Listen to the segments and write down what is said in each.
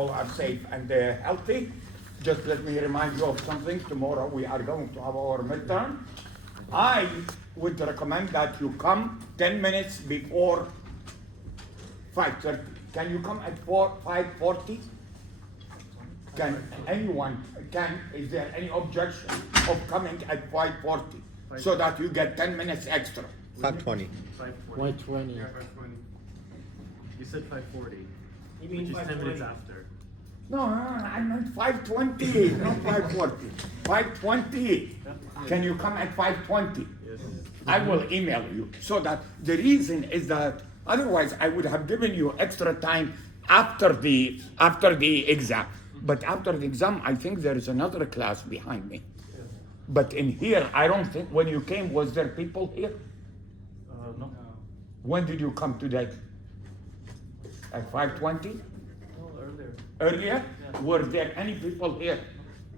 all are safe and healthy. Just let me remind you of something. Tomorrow we are going to have our midterm. I would recommend that you come 10 minutes before 5:30. Can you come at 5:40? Can anyone, is there any objection of coming at 5:40 so that you get 10 minutes extra? 5:20. 5:20. Yeah, 5:20. You said 5:40. You mean Which is 10 minutes 5:20? after. No, I meant 5:20, not 5:40. 5:20. Can you come at 5:20? Yes. I will email you. So that the reason is that otherwise I would have given you extra time after the exam. But after the exam, I think there is another class behind me. But in here, I don't think, when you came, was there people here? No. When did you come today? At 5:20? No, earlier. Earlier? Yeah. Were there any people here?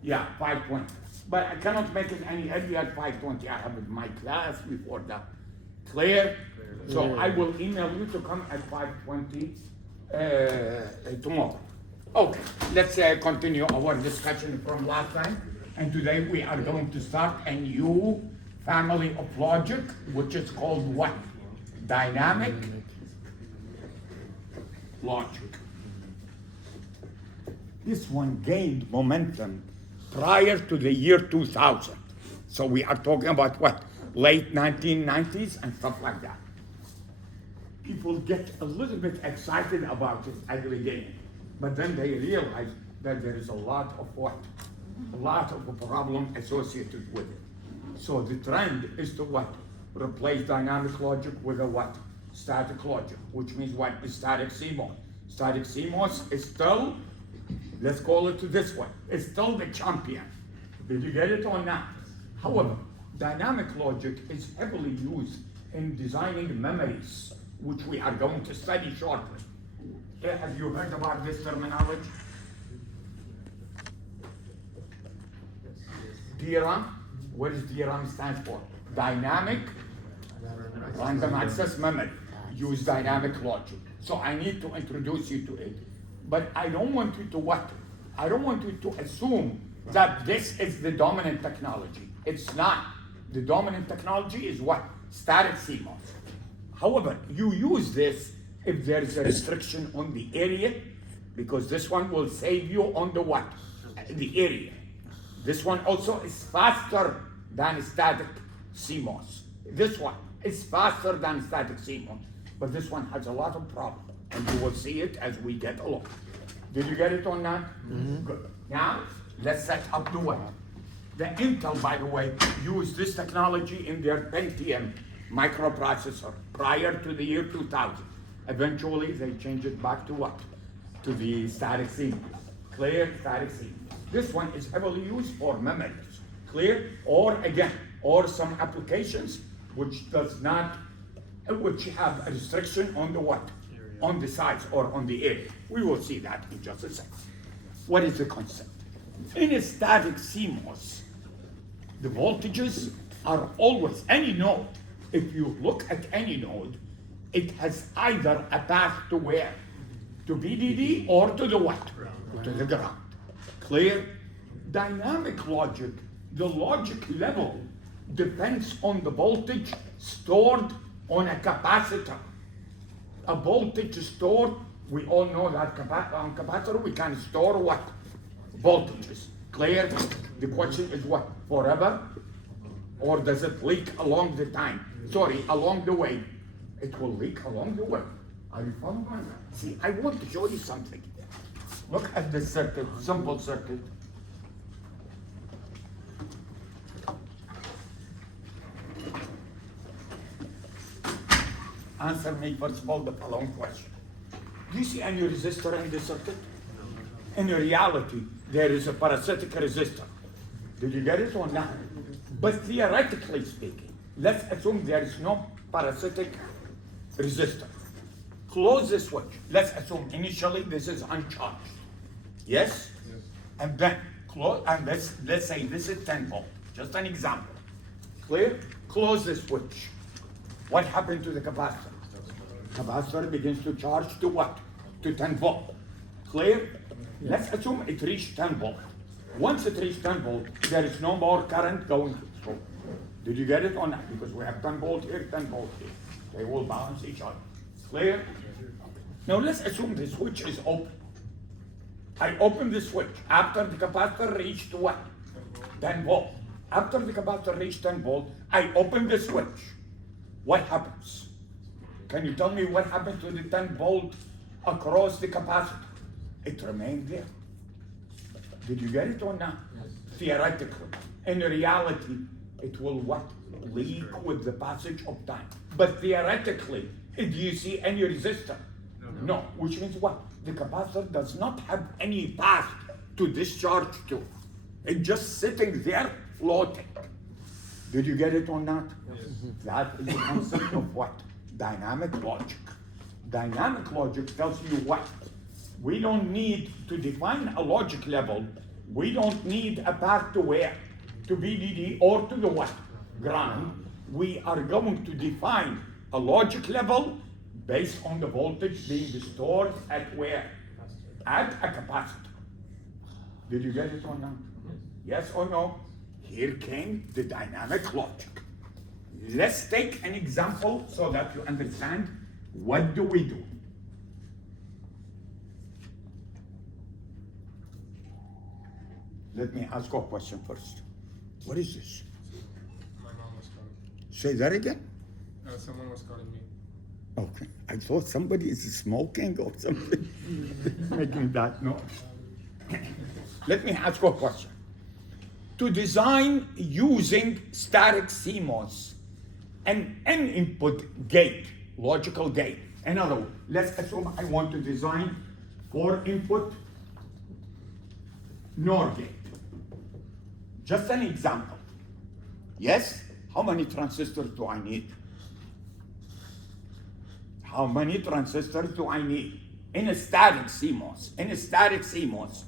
Yeah, 5:20. But I cannot make it any earlier at 5:20. I have my class before that. Clear? So I will email you to come at 5:20 tomorrow. Okay, let's continue our discussion from last time. And today we are going to start a new family of logic, which is called what? Dynamic logic. This one gained momentum prior to the year 2000. So we are talking about what? Late 1990s and stuff like that. People get a little bit excited about it at the beginning, but then they realize that there is a lot of what? A lot of a problem associated with it. So the trend is to what? Replace dynamic logic with a what? Static logic, which means what? Is static CMOS. Static CMOS is still, let's call it this way, it's still the champion. Did you get it or not? However, dynamic logic is heavily used in designing memories, which we are going to study shortly. Have you heard about this terminology? DRAM, what does DRAM stand for? Dynamic Random Access Memory. Use dynamic logic. So I need to introduce you to it. But I don't want you to what? I don't want you to assume that this is the dominant technology. It's not. The dominant technology is what? Static CMOS. However, you use this if there is a restriction on the area, because this one will save you on the what? The area. This one also is faster than static CMOS. This one is faster than static CMOS, but this one has a lot of problems, and you will see it as we get along. Did you get it or not? Mm-hmm. Good. Now, let's set up the way. The Intel, by the way, used this technology in their Pentium microprocessor prior to the year 2000. Eventually, they changed it back to what? To the static CMOS. Clear? Static CMOS. This one is heavily used for memories. Clear? Or again, or some applications which does not, which have a restriction on the what? Area. On the size or on the area. We will see that in just a second. What is the concept? In a static CMOS, the voltages are always, any node, if you look at any node, it has either a path to where? To VDD or to the what? To the ground. Clear? Dynamic logic, the logic level depends on the voltage stored on a capacitor. A voltage stored, we all know that on capacitor we can store what? Voltages. Clear? The question is what? Forever? Or does it leak along the time? Sorry, along the way. It will leak along the way. Are you following me? See, I want to show you something. Look at this circuit, simple circuit. Answer me first of all the following question. Do you see any resistor in this circuit? In reality, there is a parasitic resistor. Did you get it or not? But theoretically speaking, let's assume there is no parasitic resistor. Close the switch. Let's assume initially this is uncharged. Yes? Yes. And then close, and let's say this is 10 volt. Just an example. Clear? Close the switch. What happened to the capacitor? Capacitor begins to charge to what? To 10 volt. Clear? Let's assume it reached 10 volt. Once it reached 10 volt, there is no more current going through. Did you get it or not? Because we have 10 volt here, 10 volt here. They will balance each other. Clear? Now let's assume the switch is open. I open the switch after the capacitor reached what? 10 volt. After the capacitor reached 10 volt, I open the switch. What happens? Can you tell me what happened to the 10 volt across the capacitor? It remained there. Did you get it or not? Yes. Theoretically. In reality, it will what? Leak with the passage of time. But theoretically, do you see any resistance? No. Which means what? The capacitor does not have any path to discharge to. It's just sitting there floating. Did you get it or not? Yes. That is the concept of what? Dynamic logic. Dynamic logic tells you what? We don't need to define a logic level. We don't need a path to where? To VDD or to the what? Ground. We are going to define a logic level based on the voltage being stored at where? At a capacitor. Did you get it or not? Yes or no? Here came the dynamic logic. Let's take an example so that you understand what do we do. Let me ask you a question first. What is this? My mom was calling. Say that again? Someone was calling me. Okay, I thought somebody is smoking or something, making that noise. Let me ask you a question. To design using static CMOS an N-input gate, logical gate. In other words, let's assume I want to design 4-input NOR gate. Just an example. Yes? How many transistors do I need? How many transistors do I need? In a static CMOS. In a static CMOS,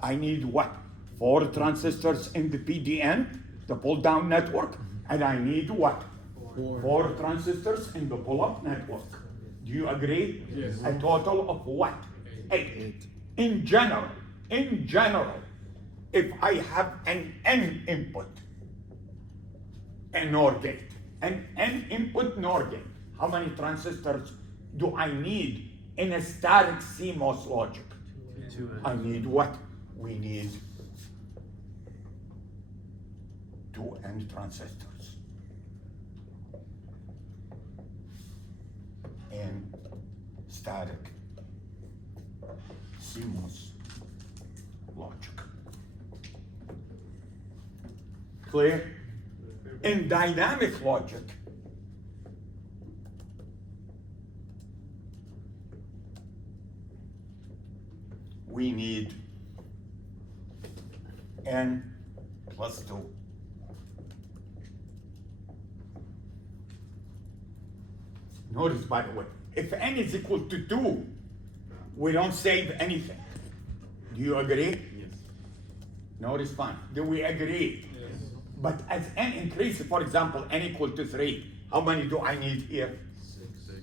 I need what? 4 transistors in the PDN, the pull-down network, and I need what? 4 transistors in the pull-up network. Do you agree? Yes. A total of what? 8. In general, if I have an N input, a NOR gate, an N input NOR gate, how many transistors do I need in a static CMOS logic? 2. I need what? We need 2 N transistors in static CMOS logic. Clear? In dynamic logic, we need N plus 2. Notice, by the way, if N is equal to 2, we don't save anything. Do you agree? Yes. No response. Do we agree? Yes. But as N increases, for example, N equal to 3, how many do I need here? 6.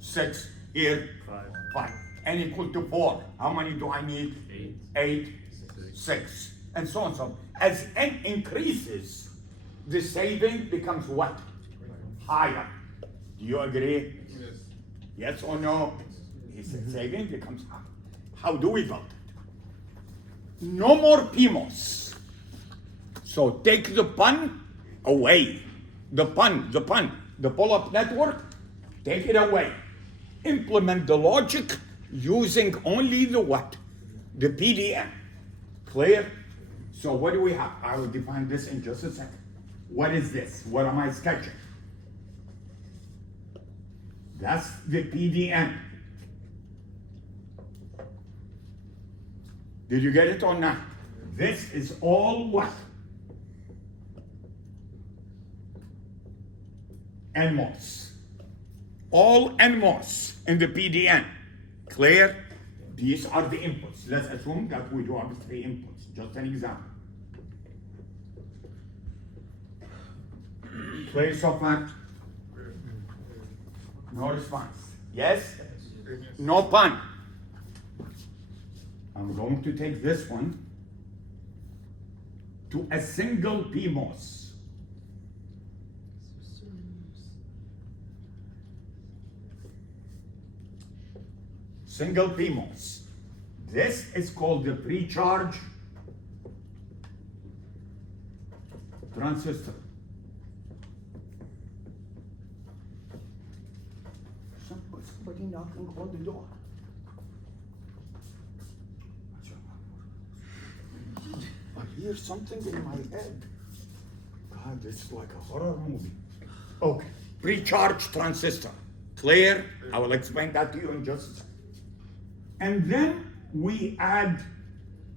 6. Here? 5. 5. N equal to 4, how many do I need? 8. 8. 6. And so on and so on. As N increases, the saving becomes what? Higher. Do you agree? Yes. Yes or no? He said saving becomes higher. How do we vote it? No more PMOS. So take the pun away. The pull-up network, take it away. Implement the logic using only the what? The PDN. Clear? So what do we have? I will define this in just a second. What is this? What am I sketching? That's the PDN. Did you get it or not? This is all what? NMOS. All NMOS in the PDN. Clear? These are the inputs. Let's assume that we do have 3 inputs. Just an example. Clear so far? No response. Yes? No pun. I'm going to take this one to a single PMOS. Single PMOS. This is called the pre-charge transistor. Somebody knocking on the door. I hear something in my head. God, it's like a horror movie. Okay, pre-charge transistor. Clear? I will explain that to you in just a second. And then we add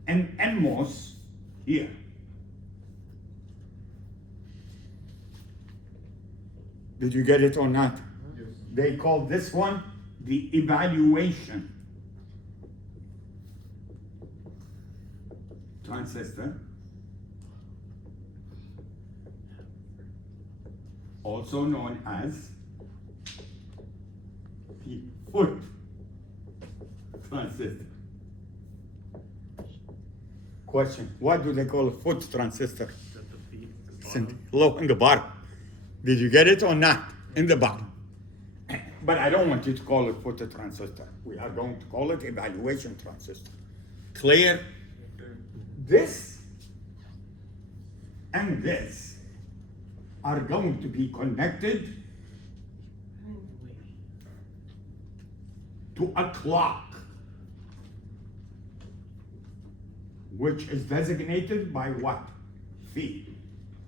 an NMOS here. Did you get it or not? Yes. They call this one the evaluation transistor, also known as the foot transistor. Question, what do they call a foot transistor? Is that the feet? The It's in bottom? low in the bottom. Did you get it or not? In the bottom. But I don't want you to call it foot transistor. We are going to call it evaluation transistor. Clear? This and this are going to be connected to a clock, which is designated by what? Phi.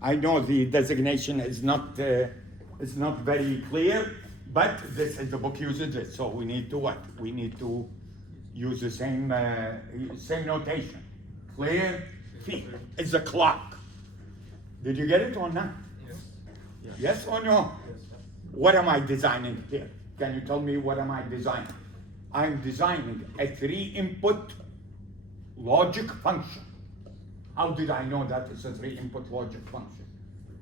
I know the designation is not very clear, but this is the book uses it, so we need to what? We need to use the same notation. Clear? Phi. It's a clock. Did you get it or not? Yes. Yes or no? What am I designing here? Can you tell me what am I designing? I'm designing a 3-input logic function. How did I know that it's a 3-input logic function?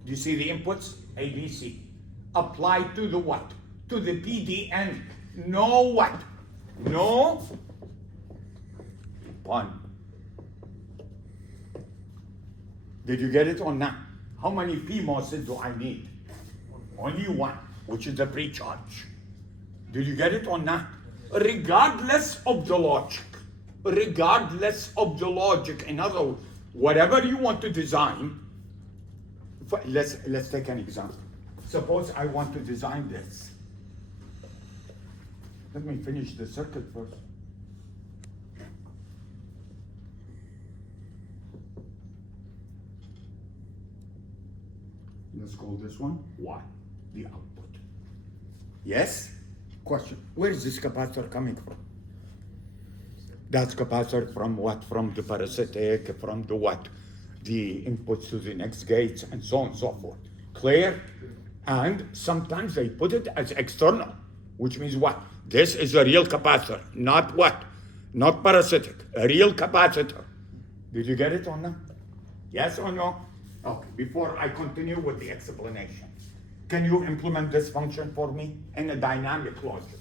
Do you see the inputs? A, B, C. Applied to the what? To the PDN. No what? No 1. Did you get it or not? How many PMOSes do I need? Only 1, which is the pre-charge. Did you get it or not? Regardless of the logic. Regardless of the logic. In other words, whatever you want to design, let's take an example. Suppose I want to design this. Let me finish the circuit first. Let's call this one Y, the output. Yes? Question, where is this capacitor coming from? That's capacitor from what? From the parasitic, from the what? The inputs to the next gates, and so on and so forth. Clear? And sometimes they put it as external, which means what? This is a real capacitor, not what? Not parasitic, a real capacitor. Did you get it or not? Yes or no? Okay, before I continue with the explanation, can you implement this function for me in a dynamic logic?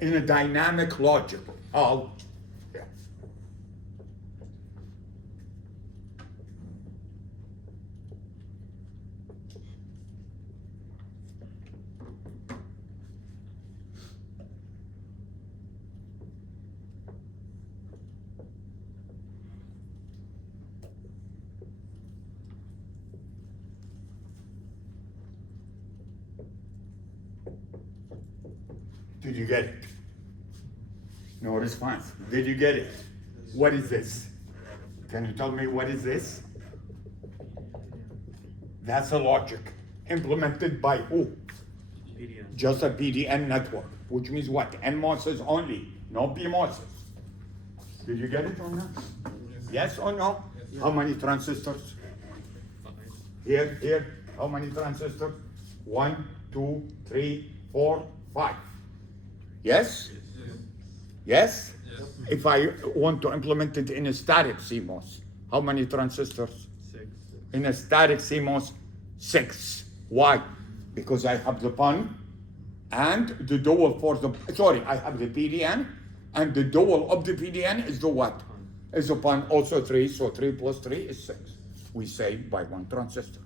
In a dynamic logic, how? Yeah. Did you get it? No response. Did you get it? What is this? Can you tell me what is this? That's a logic implemented by who? PDN. Just a PDN network, which means what? NMOSes only, no PMOSes. Did you get it or not? Yes or no? Yes. How many transistors? Here, how many transistors? 1, 2, 3, 4, 5. Yes? Yes? Yes. If I want to implement it in a static CMOS, how many transistors? 6. In a static CMOS, 6. Why? Because I have the PON And the dual for the, sorry, I have the PDN, and the dual of the PDN is the what? Is upon also 3, so 3 plus 3 is 6. We say by one transistor.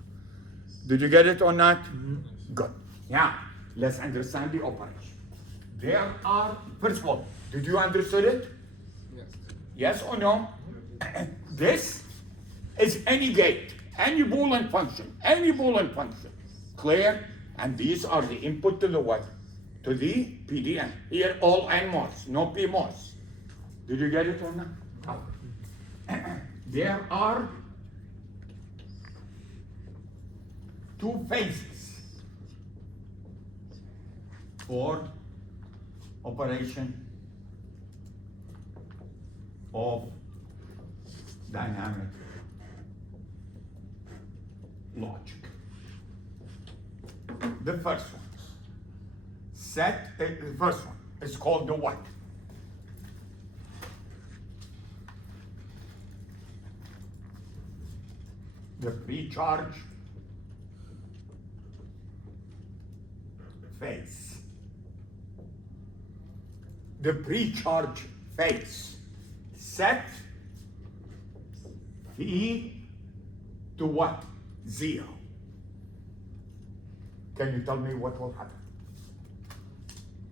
Did you get it or not? Good. Now, let's understand the operation. There are, first of all, did you understand it? Yes. Yes or no? This is any gate, any Boolean function, any Boolean function. Clear? And these are the input to the what? To the PDN. Here all NMOS, no PMOS. Did you get it or not? There are 2 phases for operation of dynamic logic. The first one, the first one is called the what? The pre-charge phase. The pre-charge phase set P to what? 0. Can you tell me what will happen?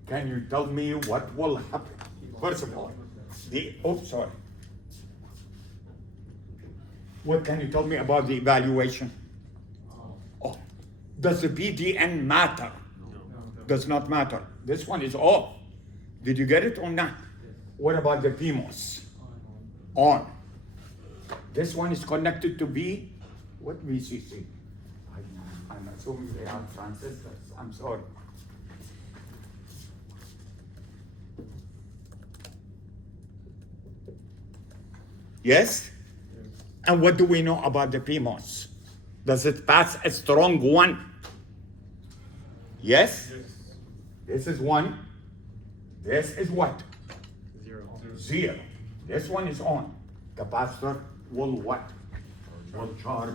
Can you tell me what will happen? First of all, sorry. What can you tell me about the evaluation? Oh, does the PDN matter? Does not matter. This one is off. Did you get it or not? What about the PMOS? On. This one is connected to B. What VCC? I'm assuming they are transistors. I'm sorry. Yes? And what do we know about the PMOS? Does it pass a strong 1? Yes? This is 1. This is what? 0. 0. This one is on. Capacitor will what? Will charge.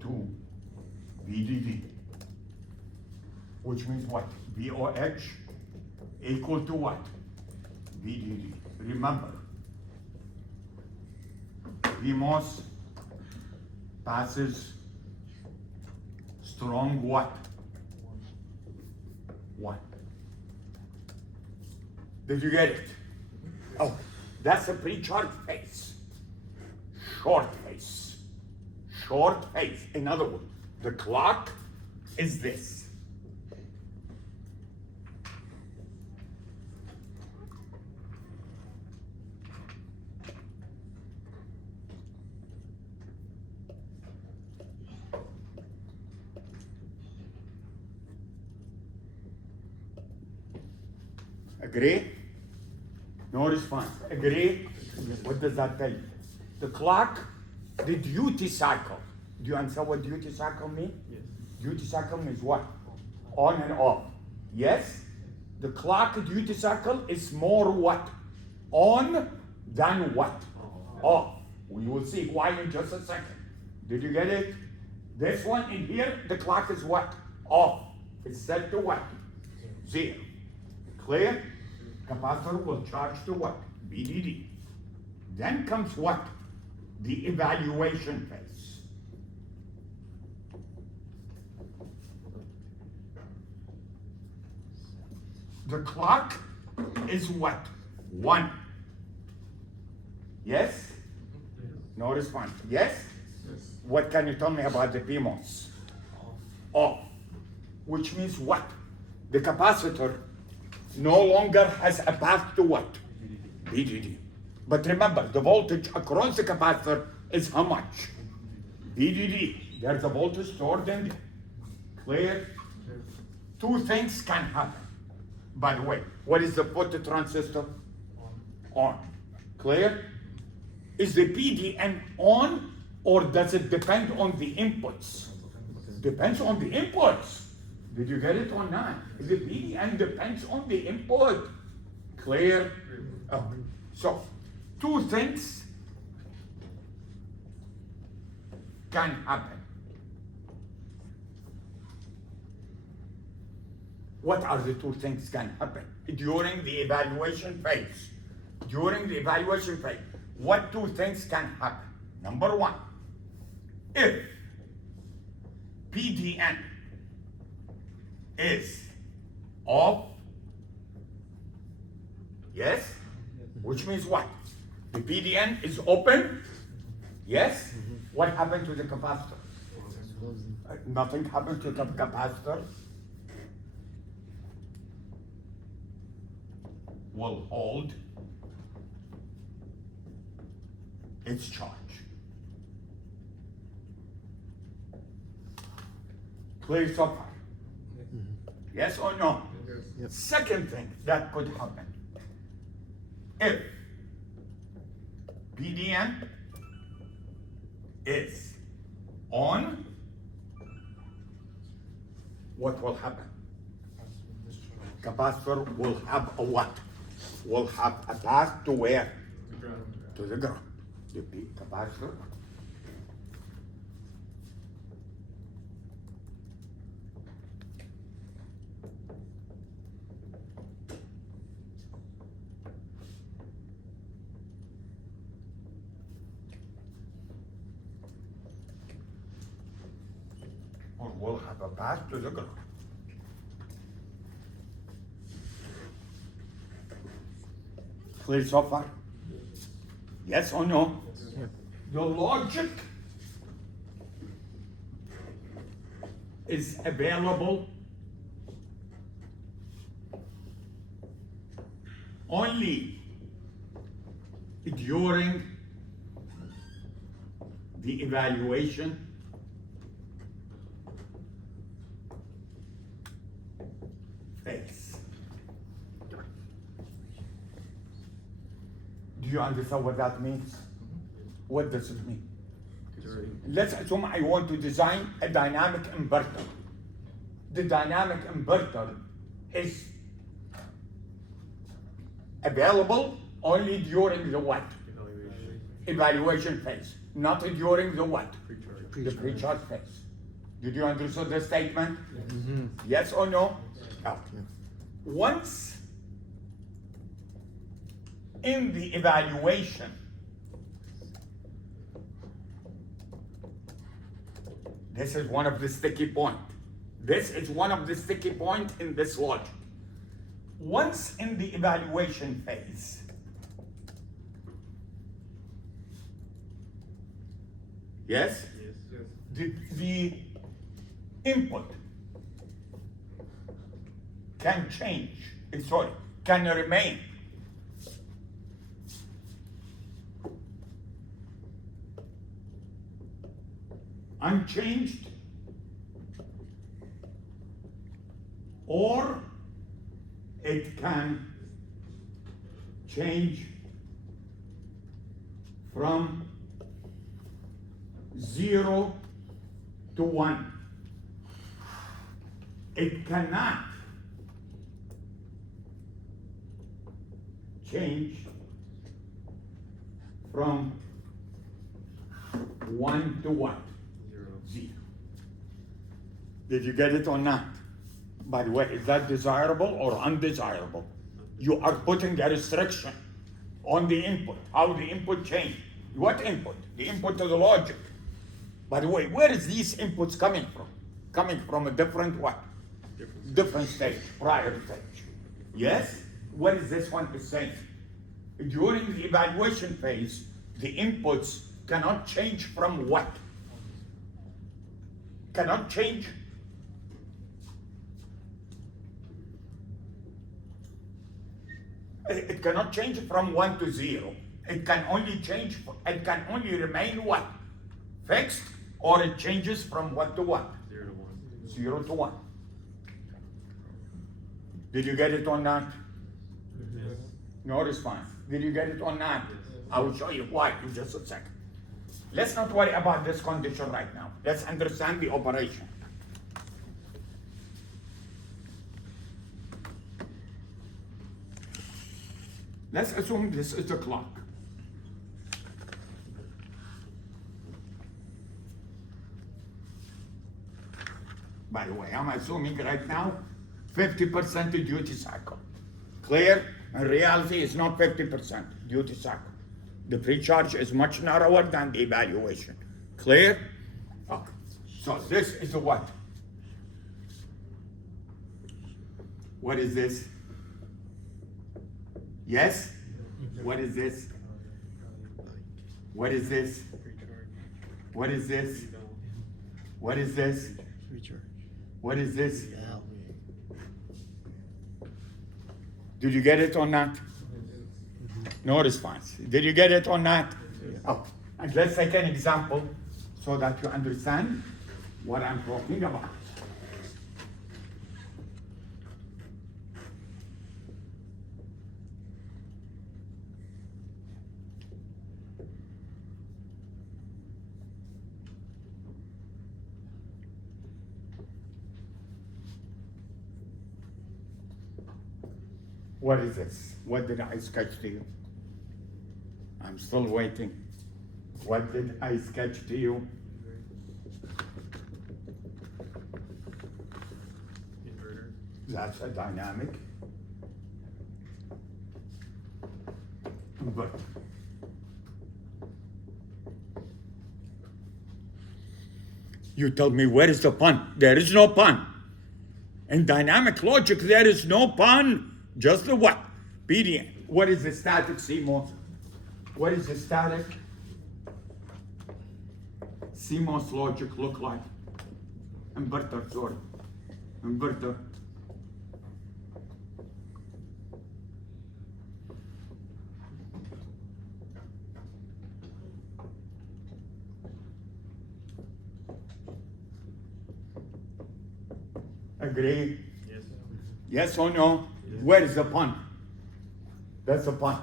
To VDD. Which means what? VOH equal to what? VDD. Remember, PMOS passes strong what? 1. Did you get it? Oh, that's a pre-charge phase. Short phase. Short phase. In other words, the clock is this. Agree? No response. Agree? What does that tell you? The clock, the duty cycle. Do you understand what duty cycle means? Yes. Duty cycle means what? On and off. Yes? The clock duty cycle is more what? On than what? Off. We will see why in just a second. Did you get it? This one in here, the clock is what? Off. It's set to what? 0. Clear? Capacitor will charge to what? VDD. Then comes what? The evaluation phase. The clock is what? 1. Yes? No response. Yes? Yes. What can you tell me about the PMOS? Off. Which means what? The capacitor no longer has a path to what? VDD. But remember, the voltage across the capacitor is how much? VDD. There's a voltage stored in there. Clear? 2 things can happen. By the way, what is the put transistor? On. Clear? Is the PDN on, or does it depend on the inputs? Depends on the inputs. Did you get it or not? The PDN depends on the input. Clear? So, 2 things can happen. What are the two things can happen during the evaluation phase? During the evaluation phase, what two things can happen? Number one, if PDN is off, yes, which means what? The PDN is open, yes. What happened to the capacitor? Nothing happened to the capacitor. Will hold its charge. Clear so far? Yes or no? Yes. Second thing that could happen, if PDN is on, what will happen? Capacitor will have a what? Will have a path to where? To the ground. The capacitor. Or will have a path to the ground. Clear so far? Yes or no? The logic is available only during the evaluation phase. Do you understand what that means? What does it mean? Let's assume I want to design a dynamic inverter. The dynamic inverter is available only during the what? Evaluation phase, not during the what? The pre-charge phase. Did you understand the statement? Yes or no? Okay. Once in the evaluation, this is one of the sticky points. This is one of the sticky points in this logic. Once in the evaluation phase, yes? The input can change, can remain unchanged, or it can change from 0 to 1. It cannot change from 1 to what? 0. Did you get it or not? By the way, is that desirable or undesirable? You are putting a restriction on the input, how the input change. What input? The input to the logic. By the way, where is these inputs coming from? Coming from a different what? Different stage, prior stage. Yes? What is this one is saying? During the evaluation phase, the inputs cannot change from what? Cannot change. It cannot change from 1 to 0. It can only change, it can only remain what? Fixed, or it changes from what to what? 0 to 1. 0 to 1. Did you get it or not? Yes. No response. Did you get it or not? I will show you why in just a second. Let's not worry about this condition right now. Let's understand the operation. Let's assume this is the clock. by the way. I'm assuming right now 50% duty cycle. Clear? In reality, it's not 50% duty cycle. The pre-charge is much narrower than the evaluation. Clear? Okay. So this is a what? What is this? Yes? What is this? What is this? What is this? What is this? What is this? Did you get it or not? No response. Did you get it or not? Oh, and let's take an example so that you understand what I'm talking about. What is this? What did I sketch to you? I'm still waiting. What did I sketch to you? Inverter. That's a dynamic inverter. You tell me, where is the pun? There is no pun. In dynamic logic, there is no pun. Just the what? BDN. What is the static CMOS? What is the static CMOS logic look like? Inverter, sorry. Inverter. Agree? Yes. Yes or no? Yes. Where is the pun? That's the pun.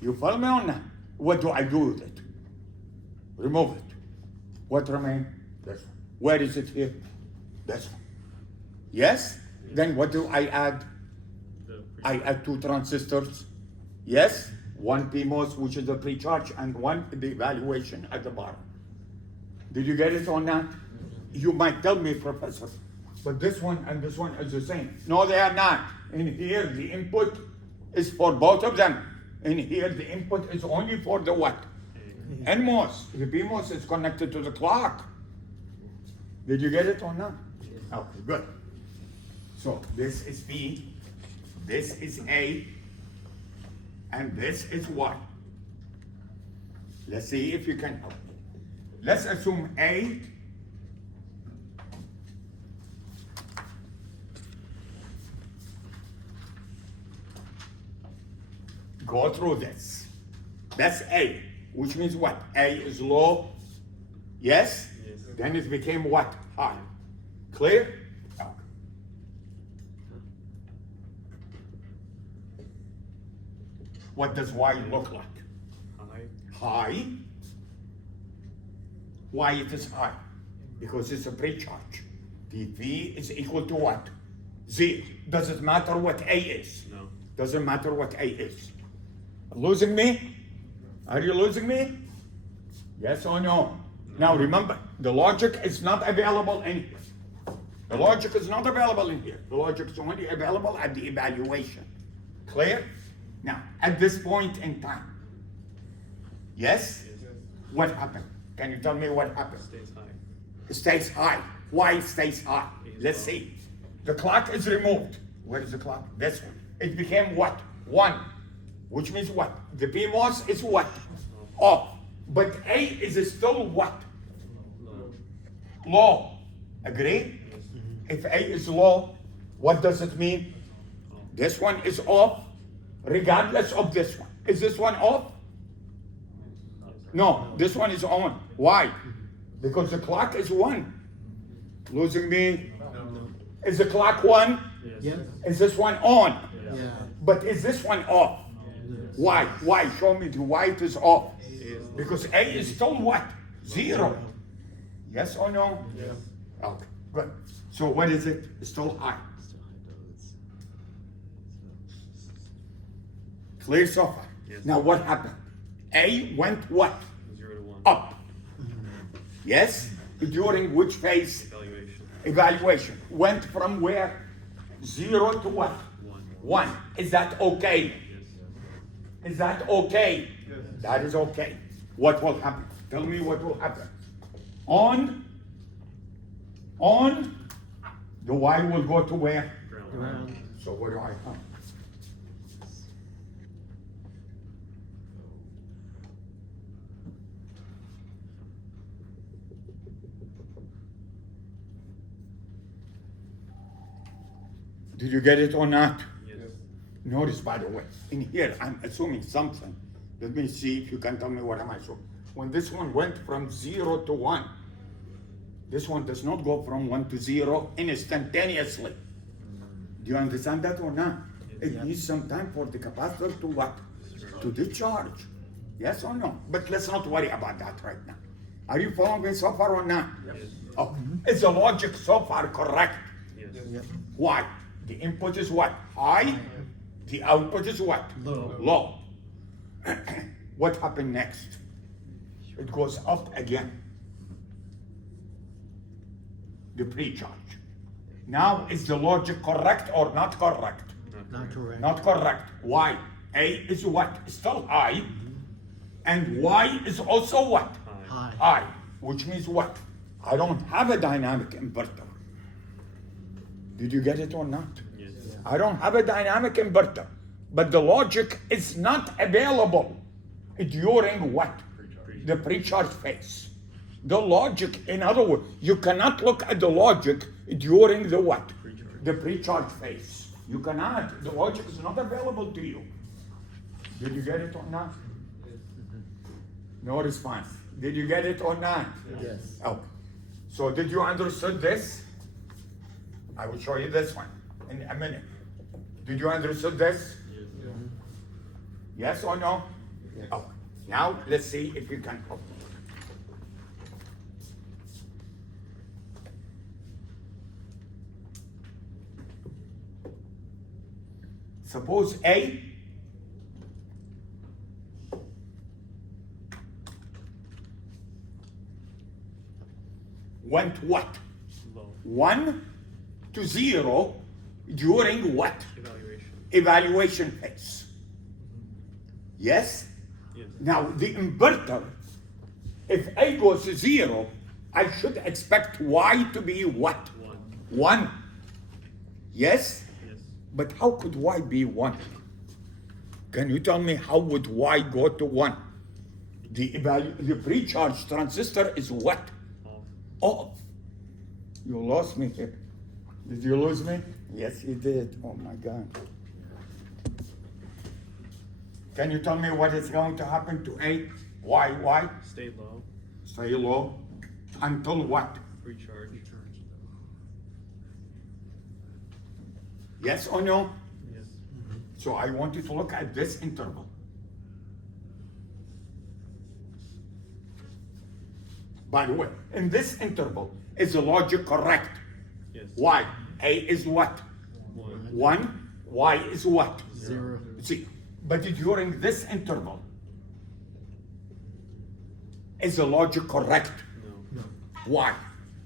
You follow me on that? What do I do with it? Remove it. What remains? This one. Where is it here? This one. Yes? Then what do I add? I add 2 transistors. Yes? 1 PMOS, which is the pre-charge, and 1 the evaluation at the bottom. Did you get it or not? You might tell me, Professor, but this one and this one is the same. No, they are not. In here, the input is for both of them. In here, the input is only for the what? NMOS. The PMOS is connected to the clock. Did you get it or not? Yes. Okay, good. So this is B, this is A, and this is Y. Let's see if you can help me. Let's assume A go through this. That's A, which means what? A is low. Yes? Yes. Then it became what? High. Clear? Okay. What does Y look like? High. High. Why it is high? Because it's a pre-charge. The V is equal to what? Z. Does it matter what A is? No. Doesn't matter what A is. Losing me? Are you losing me? Yes or no? Now remember, the logic is not available in here. The logic is not available in here. The logic is only available at the evaluation. Clear? Now, at this point in time, yes? Yes. What happened? Can you tell me what happened? Stays high. It stays high. Why it stays high? Is Let's low. see. The clock is removed. Where is the clock? This one. It became what? 1. Which means what? The PMOS is what? Off. But A is still what? Low. Low. Agree? If A is low, what does it mean? This one is off, regardless of this one. Is this one off? No, this one is on. Why? Because the clock is 1. Losing me? Is the clock 1? Yes. Is this one on? Yes. Yeah. But is this one off? Why? Why? Show me why it is off. Is Because A is still what? 0. Yes or no? Yes. Okay, good. So what is it? It's still high. Clear so far? Yes. Now what happened? A went what? 0 to 1. Up. Yes? During which phase? Evaluation. Evaluation went from where? 0 to what? 1. Is that okay? Is that okay? Yes. That is okay. What will happen? Tell me what will happen. On, the Y will go to where? Ground. So what do I have? Did you get it or not? Yes. Notice, by the way, in here, I'm assuming something. Let me see if you can tell me what am I assuming. When this one went from 0 to 1, this one does not go from 1 to 0 instantaneously. Do you understand that or not? It needs some time for the capacitor to what? To discharge. Yes or no? But let's not worry about that right now. Are you following me so far or not? Yes. Oh, is the logic so far correct? Yes. Why? The input is what? High. The output is what? Low. What happened next? It goes up again. The pre-charge. Now, is the logic correct or not correct? Not correct. Not correct. Why? A is what? Still high. And Y is also what? High. High. Which means what? I don't have a dynamic inverter. Did you get it or not? Yes. I don't have a dynamic inverter. But the logic is not available during what? The pre-charge phase. The logic, in other words, you cannot look at the logic during the what? The pre-charge phase. You cannot. The logic is not available to you. Did you get it or not? No response. Did you get it or not? Yes. Okay. So did you understand this? I will show you this one in a minute. Did you understand this? Yes or no? Yes. Okay. Now let's see if you can. Oh. Suppose A went what? Low. 1 to 0 during what? Evaluation. Evaluation phase. Yes? Yes. Now the inverter, if A goes to 0, I should expect Y to be what? 1. 1. Yes? Yes. But how could Y be 1? Can you tell me how would Y go to 1? The pre-charge transistor is what? Off. Off. You lost me here. Did you lose me? Yes, you did. Oh my God. Can you tell me what is going to happen to A? Why? Stay low. Stay low. Until what? Recharge. Yes or no? Yes. So I want you to look at this interval. By the way, in this interval, is the logic correct? Yes. Why? A is what? 1. 1. Y is what? 0. See, but during this interval, is the logic correct? No. No. Why?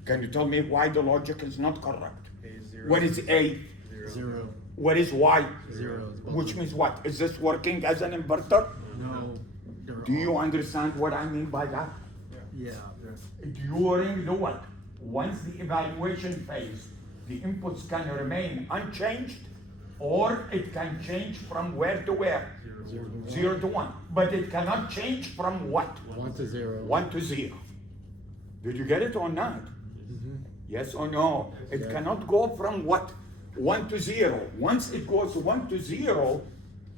Can you tell me why the logic is not correct? A is 0. What is A? 0. What is Y? 0. Which means what? Is this working as an inverter? No. Do you understand what I mean by that? Yeah. During the what? Once the evaluation phase, the inputs can remain unchanged, or it can change from where to where? 0 to 1. But it cannot change from what? 1 to 0. 1 to 0. Did you get it or not? Yes or no? It Yeah. cannot go from what? 1 to 0. Once it goes 1 to 0,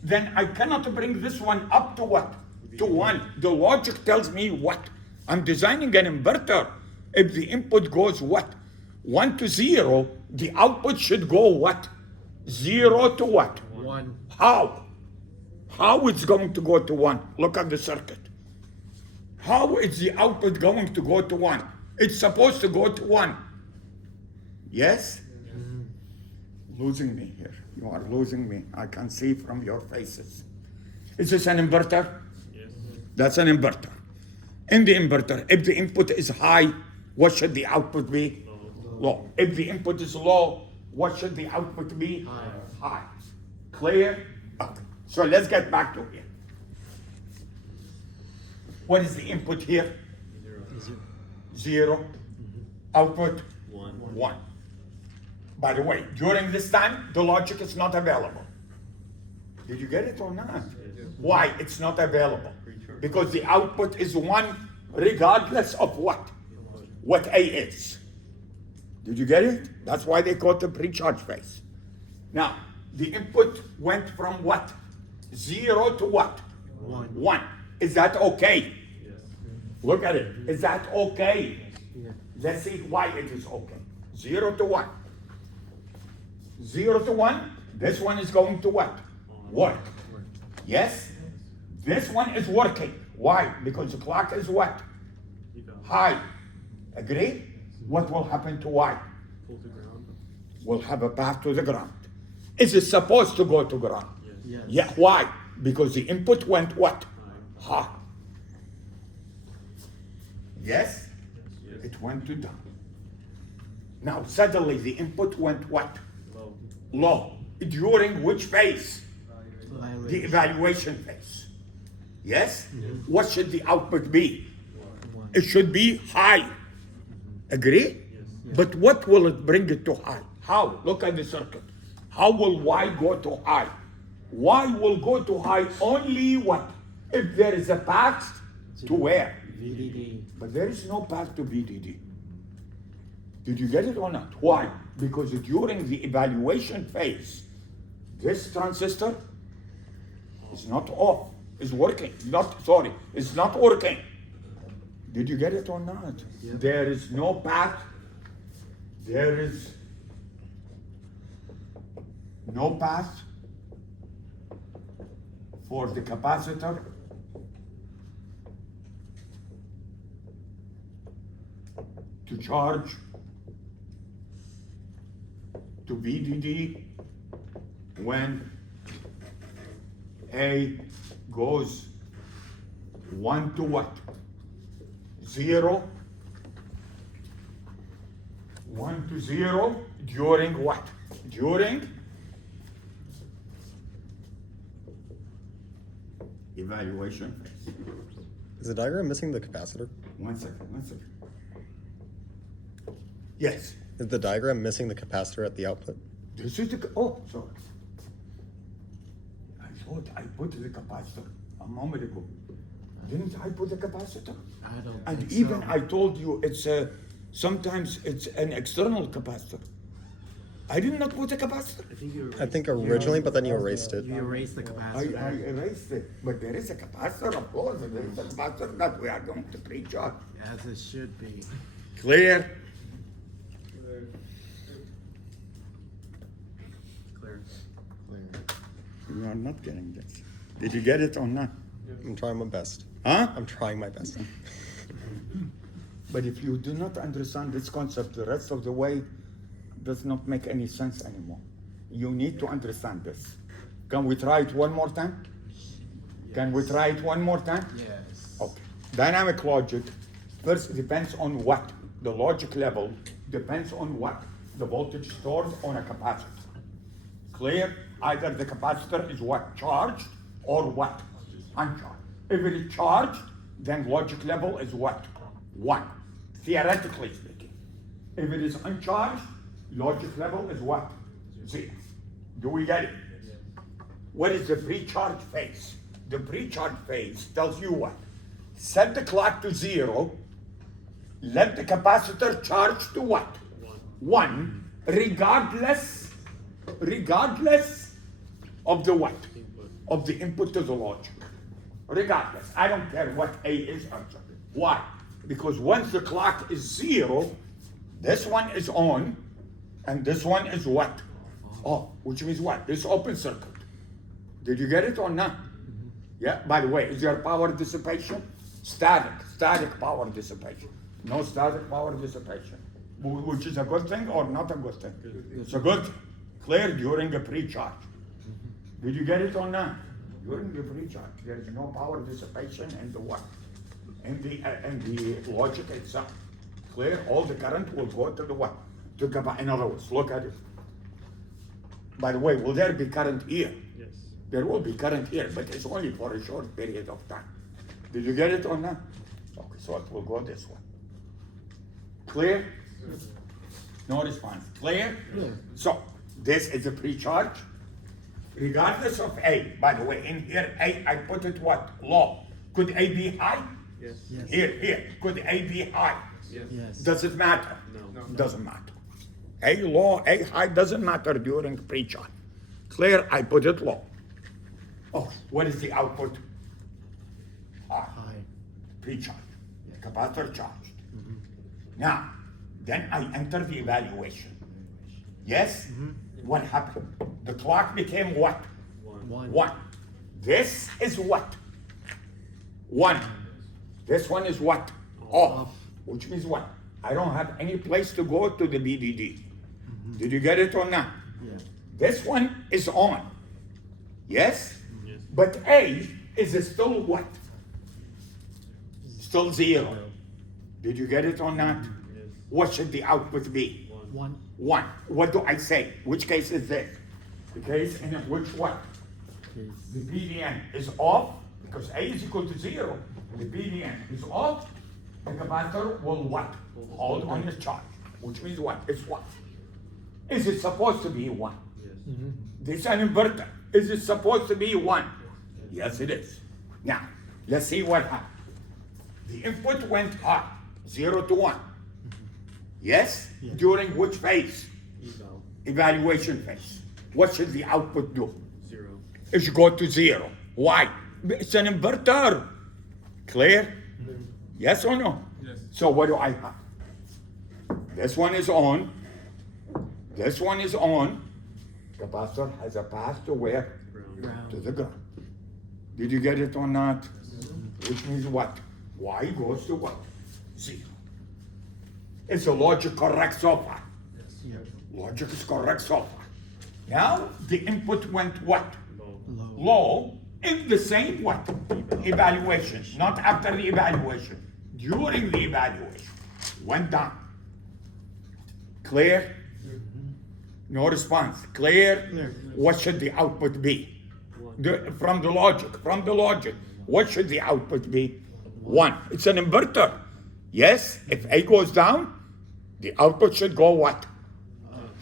then I cannot bring this one up to what? To 1. The logic tells me what? I'm designing an inverter. If the input goes what? 1 to 0, the output should go what? 0 to what? 1. How? How it's going to go to 1? Look at the circuit. How is the output going to go to 1? It's supposed to go to 1. Yes? Losing me here. You are losing me. I can see from your faces. Is this an inverter? Yes. That's an inverter. In the inverter, if the input is high, what should the output be? Low. Low. If the input is low, what should the output be? High. Clear? Okay. So let's get back to here. What is the input here? Zero. Output? One. By the way, during this time, the logic is not available. Did you get it or not? Why it's not available? Because the output is one regardless of what A is. Did you get it? That's why they call it the pre-charge phase. Now, the input went from what? 0 to what? 1. Is that okay? Look at it. Is that okay? Let's see why it is okay. 0 to 1. 0 to 1, this one is going to what? Work. Yes? This one is working. Why? Because the clock is what? High. Agree? What will happen to Y? Will have a path to the ground. Is it supposed to go to ground? Yes. Yeah, why? Because the input went what? High. Yes? It went to down. Now suddenly the input went what? Low. During which phase? The evaluation phase. Yes? What should the output be? It should be high. Agree? But what will it bring it to high? How? Look at the circuit. How will Y go to high? Y will go to high only what? If there is a path to where? VDD. But there is no path to VDD. Did you get it or not? Why? Because during the evaluation phase, this transistor is not off, is working. It's not working. Did you get it or not? Yep. There is no path. There is no path for the capacitor to charge to VDD when A goes 1 to what? 0. 1 to 0 during what? During evaluation phase. Is the diagram missing the capacitor? One second. Yes. Is the diagram missing the capacitor at the output? This is the, oh, sorry. I thought I put the capacitor a moment ago. Didn't I put the capacitor? I don't And think even so. I told you it's sometimes it's an external capacitor. I did not put a capacitor. I think originally, but then you erased it. You erased the I capacitor. erased it. But there is a capacitor, of course. There is a capacitor that we are going to pre-charge. As it should be. Clear? Clear. You are not getting this. Did you get it or not? I'm trying my best. Huh? I'm trying my best. But if you do not understand this concept, the rest of the way does not make any sense anymore. You need to understand this. Can we try it one more time? Can we try it one more time? Yes. Okay. Dynamic logic first depends on what? The logic level depends on what? The voltage stored on a capacitor. Clear? Either the capacitor is what? Charged or what? Uncharged. If it is charged, then logic level is what? 1. Theoretically speaking. If it is uncharged, logic level is what? 0. Do we get it? What is the pre-charge phase? The pre-charge phase tells you what? Set the clock to 0, let the capacitor charge to what? 1, regardless of the what? Of the input to the logic. Regardless, I don't care what A is or something. Why? Because once the clock is 0, this one is on, and this one is what? Oh, which means what? This open circuit. Did you get it or not? Yeah, by the way, is there power dissipation? Static power dissipation. No static power dissipation. Which is a good thing or not a good thing? It's a good thing. Clear during a pre-charge. Did you get it or not? During the pre-charge, there is no power dissipation in the what? In the logic itself. Clear? All the current will go to the what? In other words, look at it. By the way, will there be current here? Yes. There will be current here, but it's only for a short period of time. Did you get it or not? Okay, so it will go this way. Clear? No response. Clear? So, this is a pre-charge. Regardless of A, by the way, in here, A, I put it what? Low. Could A be high? Yes. Yes. Here. Could A be high? Yes. Yes. Does it matter? No. Doesn't matter. A low, A high doesn't matter during pre-charge. Clear? I put it low. Oh, what is the output? High. High. Pre-charge. Capacitor charged. Now, then I enter the evaluation. Yes? What happened? The clock became what? One. 1. This is what? 1. This one is what? Off. Which means what? I don't have any place to go to the BDD. Did you get it or not? Yeah. This one is on. Yes? Yes. But A is still what? Still 0. Did you get it or not? Yes. What should the output be? One. 1 1. What do I say? Which case is this? The case in which what? is The BDN is off, because A is equal to 0. The BDN is off, the capacitor will what? Hold on its charge. Which means what? It's what? Is it supposed to be 1? Yes. This is an inverter. Is it supposed to be 1? Yes, it is. Now, let's see what happened. The input went up, 0 to 1. Yes? Yes. During which phase? Eval. Evaluation phase. What should the output do? 0. It should go to 0. Why? It's an inverter. Clear? Yes or no? Yes. So what do I have? This one is on. This one is on. Capacitor has a path to where? Ground. ground. To the ground. Did you get it or not? Which means what? Y goes to what? 0. Is the logic correct so far? Yeah. Logic is correct so far. Now the input went what? Low. Low. Low in the same what? Evaluation. Not after the evaluation. During the evaluation. Went down. Clear? No response. Clear? Clear. What should the output be? One. From the logic. What should the output be? 1. It's an inverter. Yes? If A goes down, the output should go what?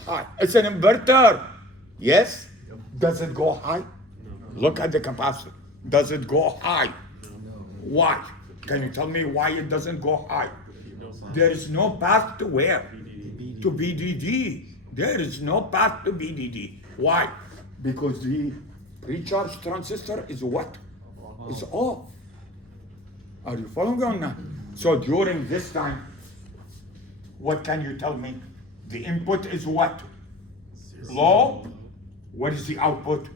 High. It's an inverter. Yes? Does it go high? Look at the capacitor. Does it go high? Why? Can you tell me why it doesn't go high? There is no path to where? To BDD. There is no path to BDD. Why? Because the pre-charged transistor is what? Is off. Are you following or not? So during this time, what can you tell me? The input is what? Low. What is the output?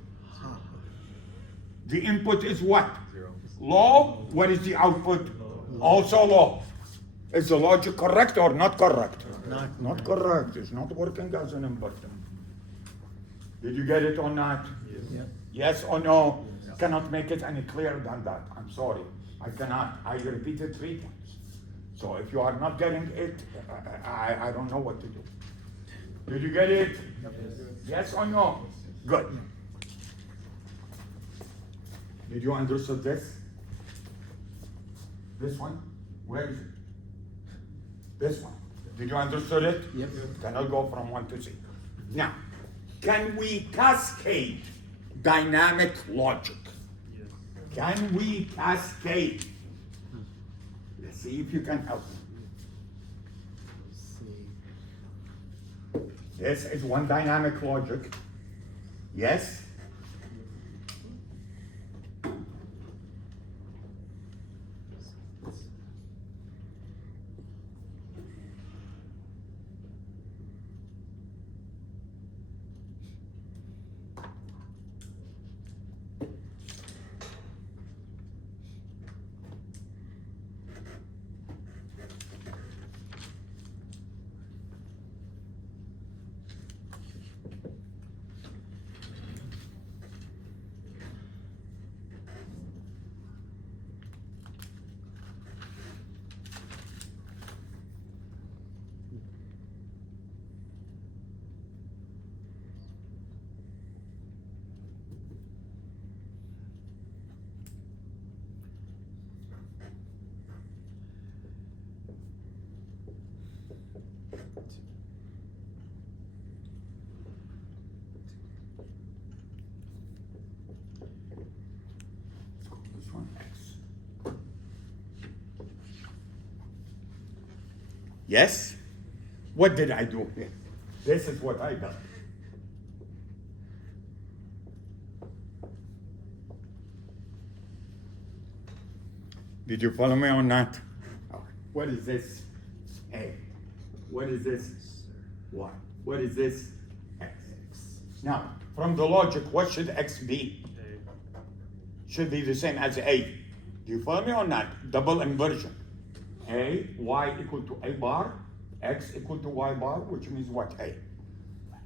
The input is what? 0. Low. What is the output? Also low. Is the logic correct or not correct? Not correct. It's not working as an inverter. Did you get it or not? Yeah. Yes or no? Cannot make it any clearer than that. I'm sorry. I cannot. I repeated 3 times. So if you are not getting it, I don't know what to do. Did you get it? Yes or no? Good. Did you understand this? This one? Where is it? This one. Did you understand it? Yep. Cannot go from 1 to 6. Now, can we cascade dynamic logic? Yes. Can we cascade? Let's see if you can help me. See. This is one dynamic logic. Yes? Yes? What did I do here? This is what I done. Did you follow me or not? What is this? A. What is this? Y. What is this? X. Now, from the logic, what should X be? Should be the same as A. Do you follow me or not? Double inversion. A, Y equal to A bar, X equal to Y bar, which means what? A.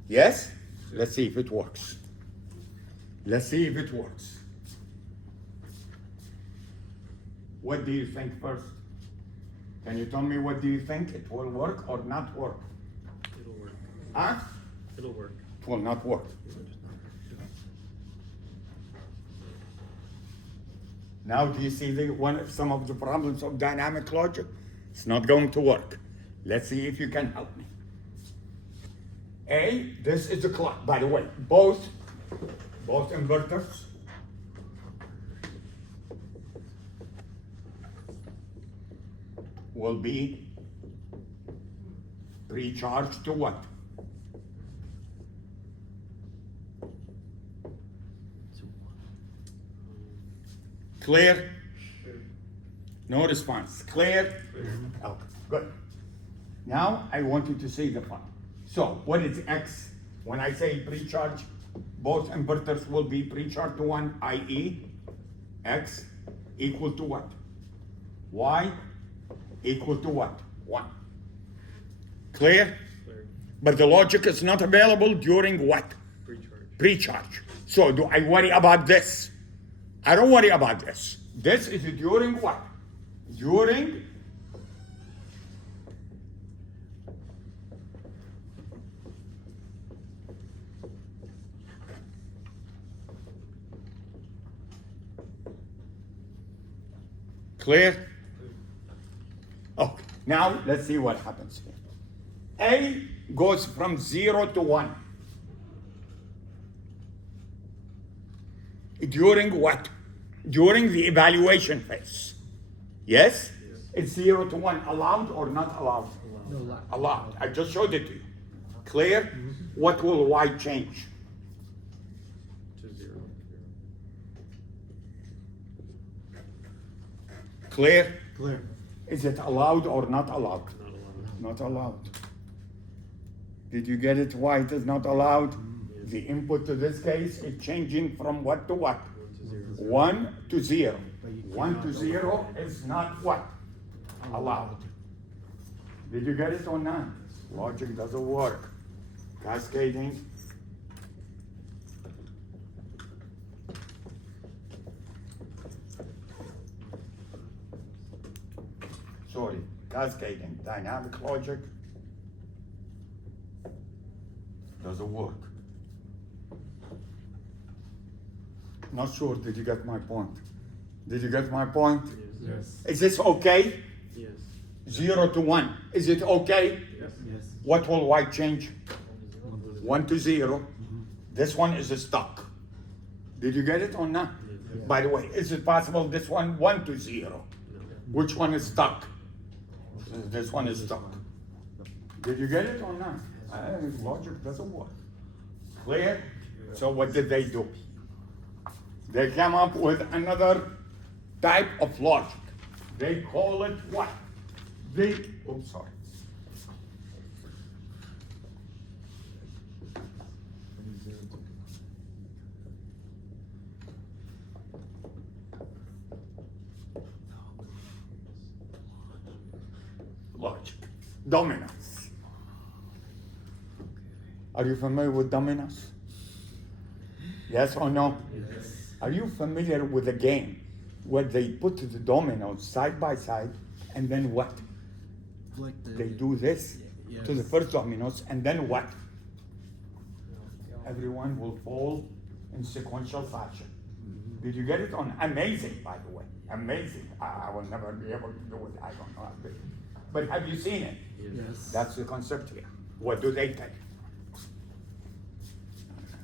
Yes? Let's see if it works. Let's see if it works. What do you think first? Can you tell me what do you think? It will work or not work? It'll work. Huh? It'll work. It will not work. Now do you see some of the problems of dynamic logic? It's not going to work. Let's see if you can help me. A, this is the clock. By the way, both inverters will be pre-charged to what? Clear? No response. Clear? Okay, good. Now I want you to see the fun. So what is X? When I say pre-charge, both inverters will be pre-charged to 1, i.e. X equal to what? Y equal to what? 1. Clear? Clear. But the logic is not available during what? Pre-charge. Pre-charge. So do I worry about this? I don't worry about this. This is during what? During clear? Okay, now let's see what happens here. A goes from 0 to 1. During what? During the evaluation phase. Yes? It's 0 to 1. Allowed or not allowed? No lie. Allowed. I just showed it to you. Clear? What will Y change? To 0. Clear? Clear. Is it allowed or not allowed? Not allowed. Not allowed. Did you get it why it is not allowed? The input to this case is changing from what to what? 1 to 0. 1 to 0 is not what? Allowed. Did you get it or not? Logic doesn't work. Cascading. Sorry, cascading. Dynamic logic doesn't work. Not sure, did you get my point? Did you get my point? Yes. Is this okay? Yes. 0 to 1, is it okay? Yes. Yes. What will Y change? 1 to 0. This one is stuck. Did you get it or not? Yes. By the way, is it possible this one 1 to 0? No. Which one is stuck? This one is stuck. Did you get it or not? Logic doesn't work. Clear? So what did they do? They came up with another type of logic. They call it what? Sorry. Logic. Dominos. Are you familiar with Dominos? Yes or no? Yes. Are you familiar with a game where they put the dominoes side by side and then what? Like the, They do this to the Yes. first dominoes and then what? Everyone will fall in sequential fashion. Did you get it on? Amazing, by the way. Amazing. I will never be able to do it. I don't know how to do it. But have you seen it? Yes. That's the concept here. What do they take?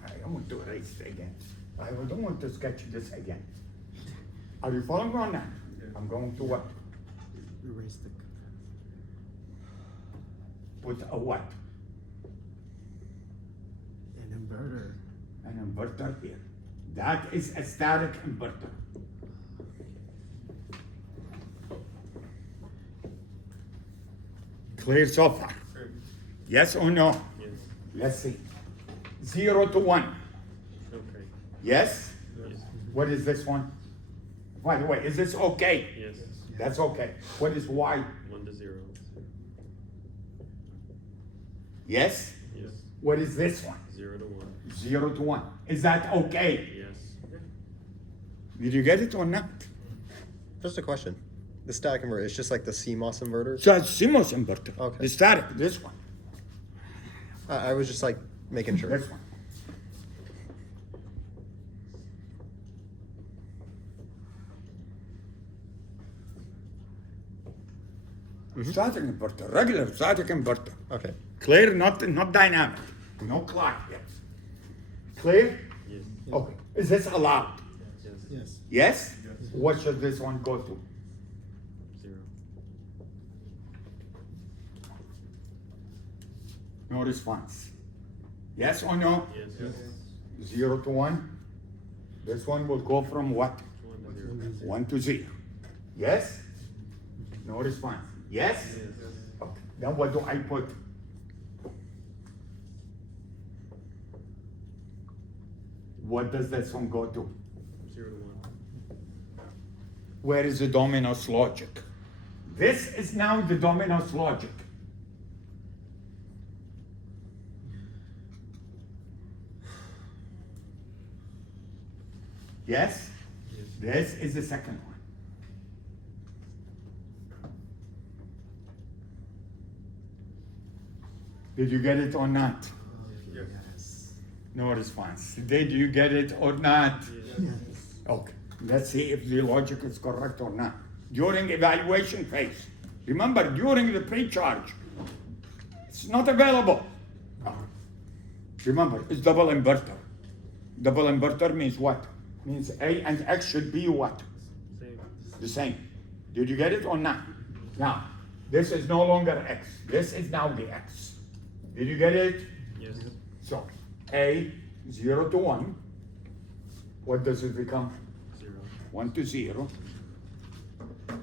I don't want to erase it again. I don't want to sketch this again. Are you following me on that? I'm going to what? Erase the. put a what? An inverter. An inverter here. That is a static inverter. Clear so far? Yes or no? Yes. Let's see. 0 to 1. Okay. Yes? Yes. What is this one? By the way, is this okay? Yes. That's okay. What is Y? 1 to 0. Yes? Yes. What is this one? 0 to 1. 0 to 1. Is that okay? Yes. Did you get it or not? Just a question. The static inverter, it's just like the CMOS inverters? So it's CMOS inverter. Okay. The static, this one. I was just like making sure. This one. Static inverter, regular static inverter. Okay. Clear, not dynamic. No clock yet. Clear? Yes. Okay. Is this allowed? Yes. Yes. Yes? What should this one go to? 0. No response. Yes or no? Yes. Yes. 0 to 1. This one will go from what? 1 to 0. 1 to 0. Yes? No response. Yes? Yes. Okay. Then what do I put? What does this one go to? 0 to 1. Where is the Dominos logic? This is now the Dominos logic. Yes? Yes. This is the second one. Did you get it or not? Yes. No response. Did you get it or not? Yes. Okay, let's see if the logic is correct or not. During evaluation phase, remember during the pre-charge, it's not available. Oh. Remember, it's double inverter. Double inverter means what? Means A and X should be what? Same. The same. Did you get it or not? Now, this is no longer X. This is now the X. Did you get it? Yes. So, A, 0 to 1. What does it become? 0. 1 to 0.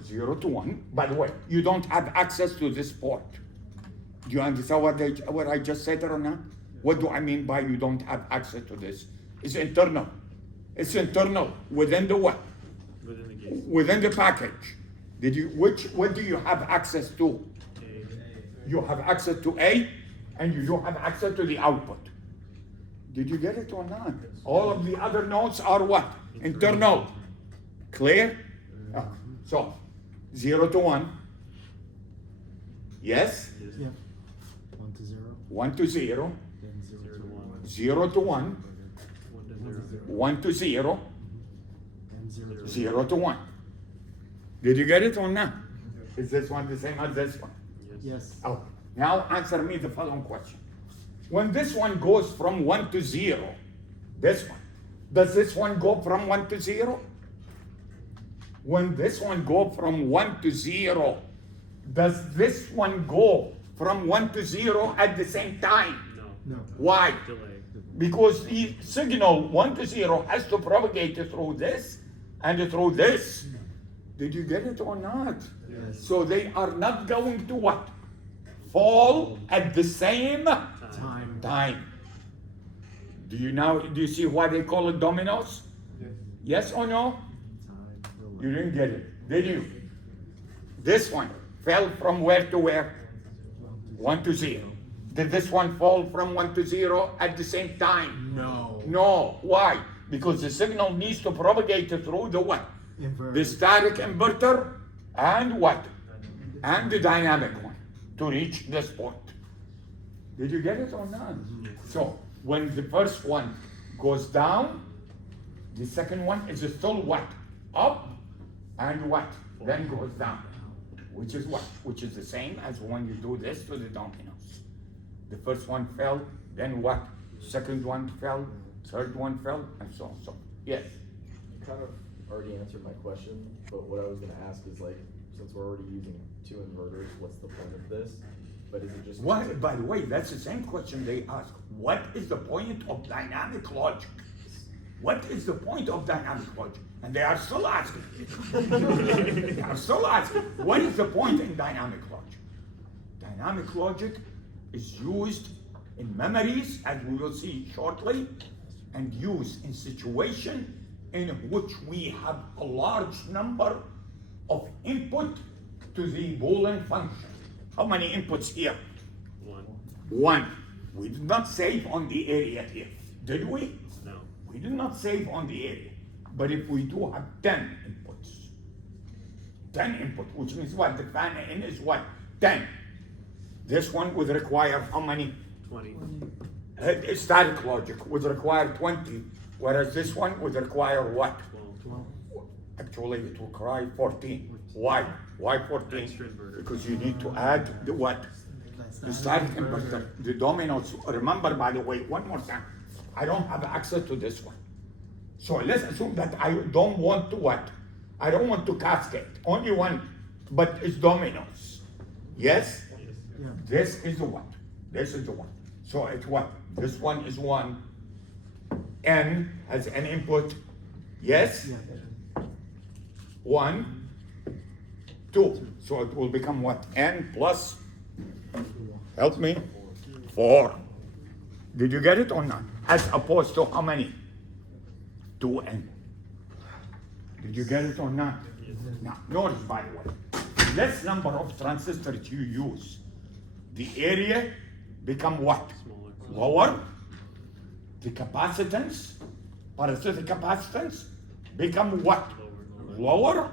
0 to 1. By the way, you don't have access to this port. Do you understand what I just said or not? What do I mean by you don't have access to this? It's internal. It's internal within the what? Within the gate. Within the package. What do you have access to? A. You have access to A, and you don't have access to the output. Did you get it or not? All of the other nodes are what? Internal. Clear? Yeah. So, 0 to 1. Yes? Yes. Yep. 1 to 0. 1 to 0. Then 0 0 to to 1. 1. 0 to 1. 1 to 0. 1 to 0. Then 0 to 0 to 1. Did you get it or not? Is this one the same as this one? Yes. Oh, now answer me the following question. When this one goes from 1 to 0, this one, does this one go from 1 to 0? When this one go from 1 to 0, does this one go from 1 to 0 at the same time? No. No. Why? Delay. Because the signal 1 to 0 has to propagate through this and through this. Did you get it or not? Yes. So they are not going to what? Fall at the same Time. time. Do you see why they call it Dominos? Yes or no? Time. You didn't get it, did you? This one fell from where to where? 1 to 0. Did this one fall from 1 to 0 at the same time? No. No. Why? Because the signal needs to propagate through the what? Inverter. The static inverter and what? And the dynamic one to reach this point. Did you get it or not? So when the first one goes down, the second one is still what? Up and what? Then goes down. Which is what? Which is the same as when you do this to the Dominos. The first one fell, then what? Second one fell, third one fell, and so on. So yes. You kind of already answered my question, but what I was gonna ask is like, since we're already using 2 inverters, what's the point of this? But is it just? What, by the way, that's the same question they ask. What is the point of dynamic logic? What is the point of dynamic logic? And they are still asking. They are still asking. What is the point in dynamic logic? Dynamic logic is used in memories, as we will see shortly, and used in situations in which we have a large number of input to the Boolean function. How many inputs here? One. One. We did not save on the area here, did we? No. We did not save on the area. But if we do have 10 inputs, 10 input, which means what? The fan in is what? 10. This one would require how many? 20. Static logic would require 20, whereas this one would require what? 12. Actually, it will require 14. Why? Why 14? Extra inverter. Because you need to add the what? The static inverter, the Dominos. Remember, by the way, one more time, I don't have access to this one. So let's assume that I don't want to what? I don't want to cascade. Only one, but it's Dominos. Yes? Yes. Yeah. This is the one. This is the one. So it's what? This one is one. N has an input. Yes? Yeah. 1, 2. So it will become what? N plus, help me, 4. Did you get it or not? As opposed to how many? 2N. Did you get it or not? Yes. Now, notice by the way, less number of transistors you use, the area become what? Smaller. Lower. The capacitance, parasitic capacitance, become what? Lower. Lower.